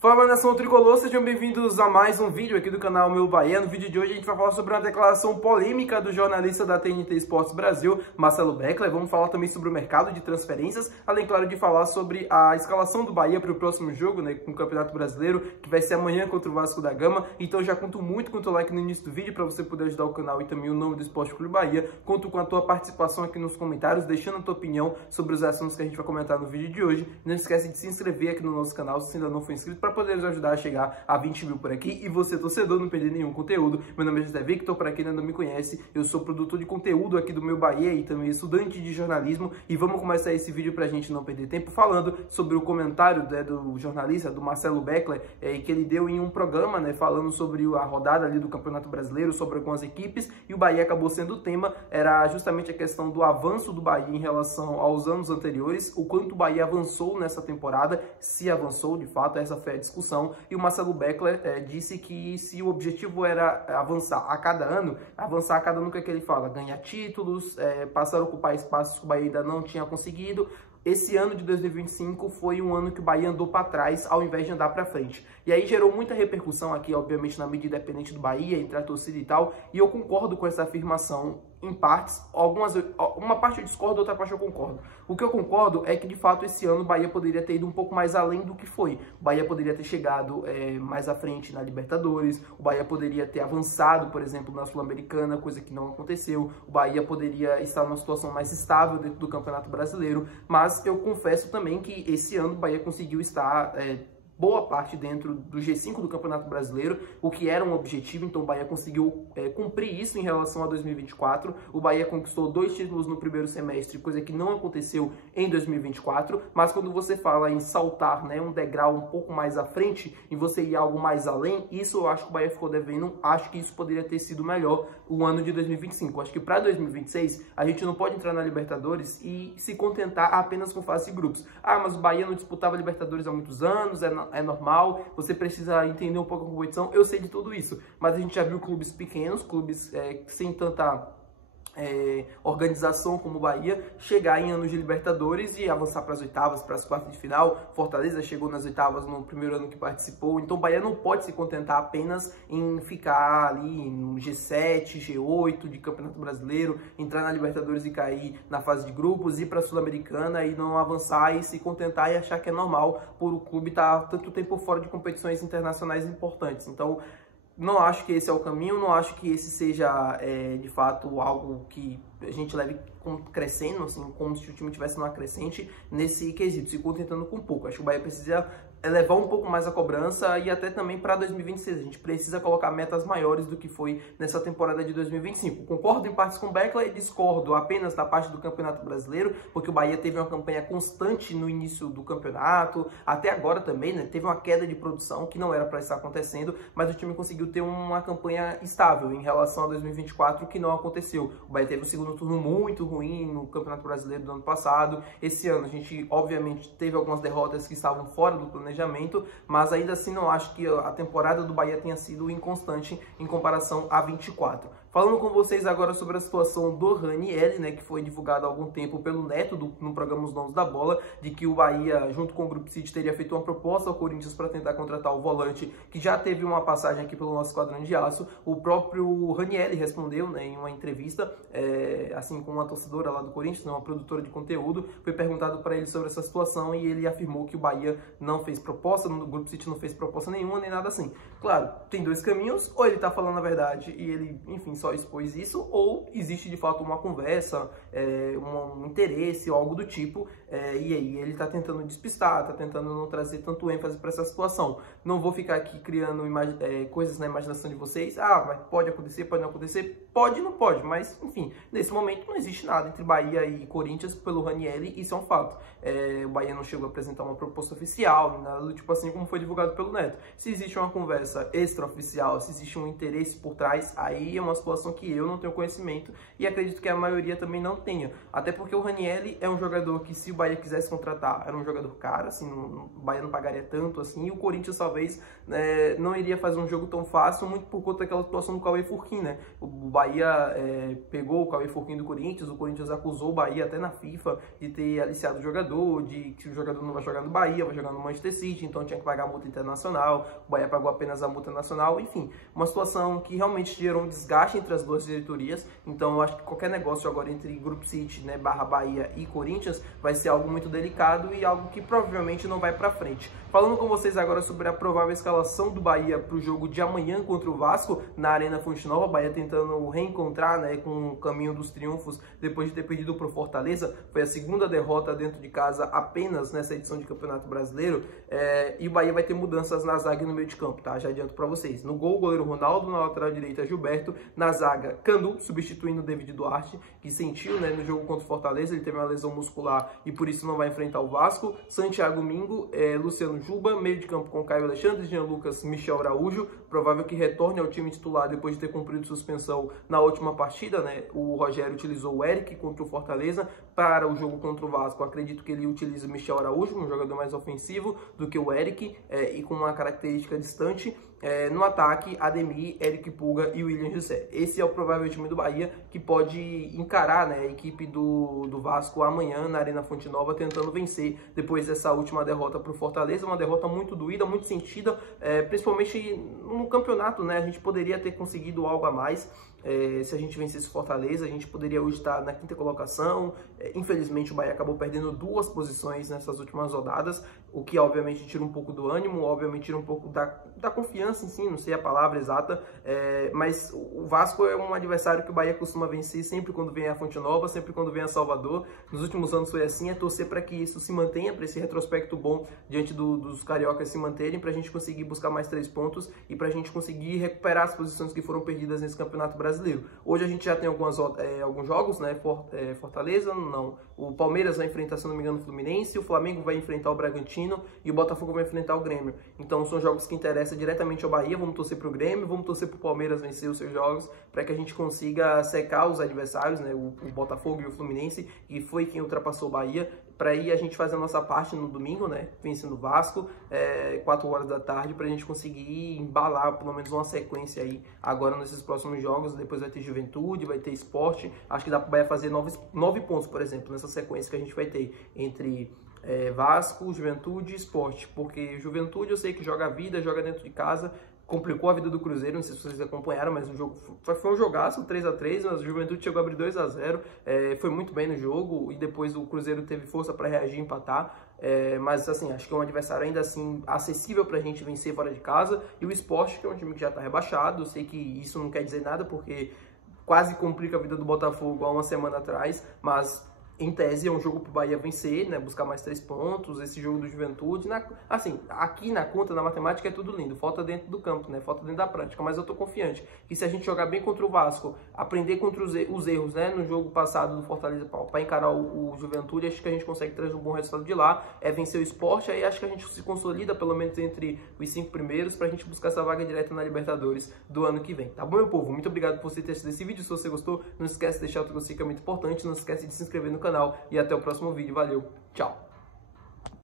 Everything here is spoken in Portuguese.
Fala, nação tricolor, sejam bem-vindos a mais um vídeo aqui do canal Meu Bahia. No vídeo de hoje a gente vai falar sobre uma declaração polêmica do jornalista da TNT Esportes Brasil, Marcelo Beckler. Vamos falar também sobre o mercado de transferências, além, claro, de falar sobre a escalação do Bahia para o próximo jogo, né, com o Campeonato Brasileiro, que vai ser amanhã contra o Vasco da Gama. Então já conto muito com o teu like no início do vídeo para você poder ajudar o canal e também o nome do Esporte Clube Bahia. Conto com a tua participação aqui nos comentários, deixando a tua opinião sobre os assuntos que a gente vai comentar no vídeo de hoje. Não esquece de se inscrever aqui no nosso canal se ainda não for inscrito, para poder nos ajudar a chegar a 20 mil por aqui. E você, torcedor, não perder nenhum conteúdo. Meu nome é José Victor, para quem ainda não me conhece, eu sou produtor de conteúdo aqui do Meu Bahia e também estudante de jornalismo. E vamos começar esse vídeo pra gente não perder tempo falando sobre o comentário, né, do jornalista, do Marcelo Beckler, que ele deu em um programa, né, falando sobre a rodada ali do Campeonato Brasileiro, sobre algumas equipes, e o Bahia acabou sendo o tema. Era justamente a questão do avanço do Bahia em relação aos anos anteriores, o quanto o Bahia avançou nessa temporada, se avançou de fato, essa foi a discussão. E o Marcelo Beckler disse que se o objetivo era avançar a cada ano que é que ele fala? Ganhar títulos, passar a ocupar espaços que o Bahia ainda não tinha conseguido. Esse ano de 2025 foi um ano que o Bahia andou para trás ao invés de andar para frente. E aí gerou muita repercussão aqui, obviamente, na mídia independente do Bahia, entre a torcida e tal. E eu concordo com essa afirmação em partes. Uma parte eu discordo, outra parte eu concordo. O que eu concordo é que, de fato, esse ano o Bahia poderia ter ido um pouco mais além do que foi. O Bahia poderia ter chegado mais à frente na Libertadores. O Bahia poderia ter avançado, por exemplo, na Sul-Americana, coisa que não aconteceu. O Bahia poderia estar numa situação mais estável dentro do Campeonato Brasileiro. Mas eu confesso também que esse ano o Bahia conseguiu estar boa parte dentro do G5 do Campeonato Brasileiro, o que era um objetivo. Então o Bahia conseguiu cumprir isso em relação a 2024. O Bahia conquistou 2 títulos no primeiro semestre, coisa que não aconteceu em 2024, mas quando você fala em saltar, né, um degrau um pouco mais à frente e você ir algo mais além, isso eu acho que o Bahia ficou devendo. Acho que isso poderia ter sido melhor o ano de 2025. Acho que para 2026 a gente não pode entrar na Libertadores e se contentar apenas com fase de grupos. Ah, mas o Bahia não disputava Libertadores há muitos anos, é normal, você precisa entender um pouco a competição. Eu sei de tudo isso, mas a gente já viu clubes pequenos, clubes sem tanta organização como o Bahia, chegar em anos de Libertadores e avançar para as oitavas, para as quartas de final. Fortaleza chegou nas oitavas no primeiro ano que participou. Então o Bahia não pode se contentar apenas em ficar ali no G7, G8 de Campeonato Brasileiro, entrar na Libertadores e cair na fase de grupos, ir para a Sul-Americana e não avançar e se contentar e achar que é normal por o clube estar tanto tempo fora de competições internacionais importantes. Então não acho que esse é o caminho, não acho que esse seja, de fato, algo que a gente leve crescendo, assim, como se o time tivesse numa crescente nesse quesito, se contentando com pouco. Acho que o Bahia precisa elevar um pouco mais a cobrança e até também para 2026. A gente precisa colocar metas maiores do que foi nessa temporada de 2025. Concordo em partes com o Beckler e discordo apenas da parte do Campeonato Brasileiro, porque o Bahia teve uma campanha constante no início do campeonato, até agora também, né? Teve uma queda de produção que não era para estar acontecendo, mas o time conseguiu ter uma campanha estável em relação a 2024, que não aconteceu. O Bahia teve um segundo turno muito ruim no Campeonato Brasileiro do ano passado. Esse ano a gente, obviamente, teve algumas derrotas que estavam fora do planejamento, mas ainda assim não acho que a temporada do Bahia tenha sido inconstante em comparação a 24. Falando com vocês agora sobre a situação do Ranieri, né, que foi divulgado há algum tempo pelo Neto no programa Os Donos da Bola, de que o Bahia, junto com o Grupo City, teria feito uma proposta ao Corinthians para tentar contratar o volante, que já teve uma passagem aqui pelo nosso Esquadrão de Aço. O próprio Ranieri respondeu, né, em uma entrevista, assim, com uma torcedora lá do Corinthians, uma produtora de conteúdo. Foi perguntado para ele sobre essa situação e ele afirmou que o Bahia não fez proposta, o Grupo City não fez proposta nenhuma, nem nada assim. Claro, tem dois caminhos: ou ele tá falando a verdade e ele, enfim, só expôs isso, ou existe de fato uma conversa, um interesse, algo do tipo, e aí ele tá tentando despistar, tá tentando não trazer tanto ênfase para essa situação. Não vou ficar aqui criando coisas na imaginação de vocês. Ah, mas pode acontecer, pode não acontecer, pode e não pode, mas enfim, nesse momento não existe nada entre Bahia e Corinthians pelo Ranieri, isso é um fato. O Bahia não chegou a apresentar uma proposta oficial, nada do tipo assim como foi divulgado pelo Neto. Se existe uma conversa extraoficial, se existe um interesse por trás, aí é uma situação situação que eu não tenho conhecimento e acredito que a maioria também não tenha. Até porque o Ranieri é um jogador que, se o Bahia quisesse contratar, era um jogador caro, assim, o Bahia não pagaria tanto assim, e o Corinthians talvez não iria fazer um jogo tão fácil, muito por conta daquela situação do Cauê Furquim, né? O Bahia pegou o Cauê Furquim do Corinthians, o Corinthians acusou o Bahia até na FIFA de ter aliciado o jogador, de que o jogador não vai jogar no Bahia, vai jogar no Manchester City, então tinha que pagar a multa internacional, o Bahia pagou apenas a multa nacional, enfim, uma situação que realmente gerou um desgaste entre as duas diretorias. Então eu acho que qualquer negócio agora entre Grupo City, né, / Bahia e Corinthians vai ser algo muito delicado e algo que provavelmente não vai para frente. Falando com vocês agora sobre a provável escalação do Bahia para o jogo de amanhã contra o Vasco na Arena Fonte Nova, o Bahia tentando reencontrar, né, com o caminho dos triunfos depois de ter perdido para o Fortaleza. Foi a segunda derrota dentro de casa apenas nessa edição de Campeonato Brasileiro, e o Bahia vai ter mudanças na zaga e no meio de campo, tá? Já adianto para vocês. No gol, o goleiro Ronaldo, na lateral direita Gilberto, na zaga Canu, substituindo o David Duarte, que sentiu, né, no jogo contra o Fortaleza, ele teve uma lesão muscular e por isso não vai enfrentar o Vasco. Santiago Mingo, Luciano Juba, meio de campo com Caio Alexandre, Jean Lucas, Michel Araújo, provável que retorne ao time titular depois de ter cumprido suspensão na última partida, né? O Rogério utilizou o Eric contra o Fortaleza. Para o jogo contra o Vasco, acredito que ele utilize o Michel Araújo, um jogador mais ofensivo do que o Eric, e com uma característica distante. No ataque, Ademir, Eric Pulga e William José. Esse é o provável time do Bahia, que pode encarar, né, a equipe do Vasco amanhã na Arena Fonte Nova, tentando vencer depois dessa última derrota para o Fortaleza. Uma derrota muito doída, muito sentida, principalmente no campeonato, né? A gente poderia ter conseguido algo a mais. Se a gente vencesse Fortaleza, a gente poderia hoje estar na 5ª colocação. Infelizmente o Bahia acabou perdendo 2 posições nessas últimas rodadas, o que obviamente tira um pouco do ânimo, obviamente tira um pouco da confiança em si, não sei a palavra exata, mas o Vasco é um adversário que o Bahia costuma vencer sempre quando vem a Fonte Nova, sempre quando vem a Salvador. Nos últimos anos foi assim, é torcer para que isso se mantenha, para esse retrospecto bom diante dos cariocas se manterem, para a gente conseguir buscar mais 3 pontos e para a gente conseguir recuperar as posições que foram perdidas nesse Campeonato Brasileiro. Hoje a gente já tem alguns jogos, né? Fortaleza, não. O Palmeiras vai enfrentar, se não me engano, o Fluminense, o Flamengo vai enfrentar o Bragantino e o Botafogo vai enfrentar o Grêmio. Então são jogos que interessam diretamente ao Bahia. Vamos torcer para o Grêmio, vamos torcer para o Palmeiras vencer os seus jogos, para que a gente consiga secar os adversários, né? O Botafogo e o Fluminense, que foi quem ultrapassou o Bahia, para aí a gente fazer a nossa parte no domingo, né, vencendo o Vasco, 4 horas da tarde, para a gente conseguir embalar pelo menos uma sequência aí agora nesses próximos jogos. Depois vai ter Juventude, vai ter Sport. Acho que dá para o Bahia fazer 9 pontos, por exemplo, nessa sequência que a gente vai ter entre Vasco, Juventude e Sport, porque Juventude eu sei que joga a vida, joga dentro de casa, complicou a vida do Cruzeiro, não sei se vocês acompanharam, mas o jogo foi um jogaço, 3-3, mas o Juventude chegou a abrir 2-0, foi muito bem no jogo, e depois o Cruzeiro teve força para reagir e empatar, mas assim, acho que é um adversário ainda assim acessível para a gente vencer fora de casa. E o Sport, que é um time que já está rebaixado, eu sei que isso não quer dizer nada, porque quase complica a vida do Botafogo há uma semana atrás, mas em tese é um jogo para o Bahia vencer, né, buscar mais 3 pontos, esse jogo do Juventude, assim, aqui na conta, na matemática é tudo lindo, falta dentro do campo, né, falta dentro da prática, mas eu tô confiante que se a gente jogar bem contra o Vasco, aprender contra os erros, né, no jogo passado do Fortaleza para encarar o Juventude, acho que a gente consegue trazer um bom resultado de lá, vencer o Sport, aí acho que a gente se consolida pelo menos entre os 5 primeiros para a gente buscar essa vaga direta na Libertadores do ano que vem, tá bom, meu povo? Muito obrigado por você ter assistido esse vídeo. Se você gostou, não esquece de deixar o gostei, que é muito importante, não esquece de se inscrever no canal e até o próximo vídeo. Valeu, tchau!